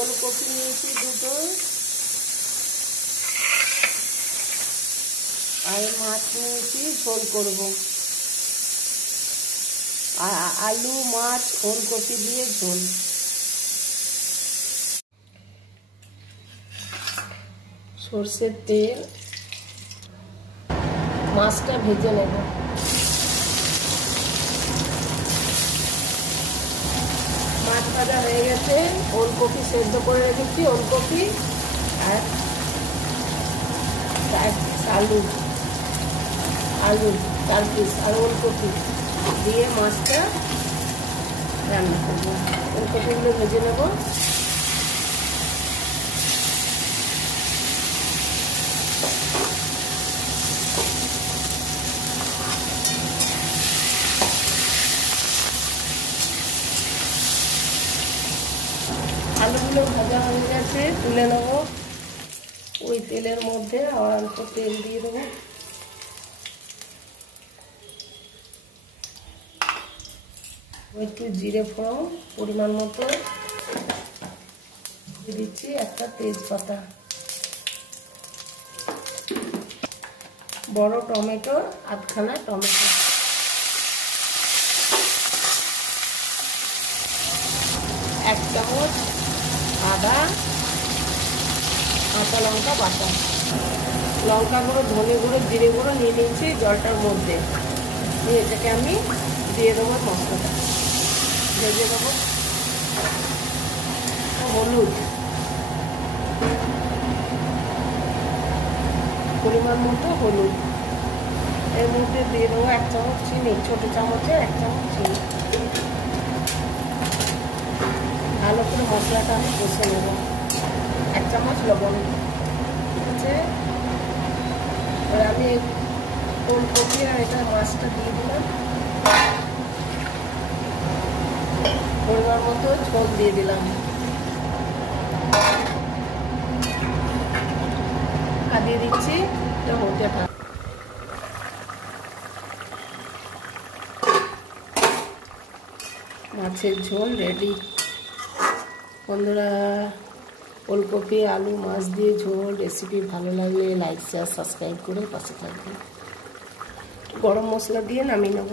ওলকপি নিয়েছি দুটো, আর মাছ নিয়েছি ঝোল করব। আলু মাছ ওলকপি দিয়ে ঝোল। সরষের তেল, মাছটা ভেজে নেব। মাছ ভাজা হয়ে গেছে, ওলকপি সেদ্ধ করে রেখেছি, ওলকপি আর 4 পিস আলু 4 পিস আর ওলকপি দিয়ে মাছটা রান্না করবো। ওলকপিগুলো ভেজে নেব। আলুগুলো ভাজা হয়ে গেছে, তুলে নেব। ওই তেলের মধ্যে আর অল্প তেল দিয়ে দেবো। একটু জিরে ফোড়ন পরিমাণ মতো দিয়ে দিচ্ছি, একটা তেজপাতা, বড় টমেটো, আধখানা টমেটো, 1 চামচ আদা, কাঁচা লঙ্কা বাটা, লঙ্কা গুঁড়ো, ধনে গুঁড়ো, জিরে গুঁড়ো নিয়ে নিচ্ছি জলটার মধ্যে। এটাকে আমি দিয়ে দেবো, মশলাটা ভেজে দেবো। হলুদ পরিমাণ মতো হলুদ, এর মধ্যে দিয়ে দেবো 1 চামচ চিনি, ছোট চামচে 1 চামচ চিনি। ভালো করে মশলাটা আমি কষে নেব। 1 চামচ লবণ। ঠিক আছে, এবার আমি ওলকপি আর এটা মাছটা দিয়ে দিলাম। পরিমাণ মতো ঝোল দিয়ে দিলাম, আর দিয়ে দিচ্ছি এটা হতে থাক। মাছের ঝোল রেডি। বন্ধুরা, ওলকপি আলু মাছ দিয়ে ঝোল রেসিপি ভালো লাগলে লাইক শেয়ার সাবস্ক্রাইব করে পাশে থাকবেন। গরম মশলা দিয়ে নামিয়ে নেব।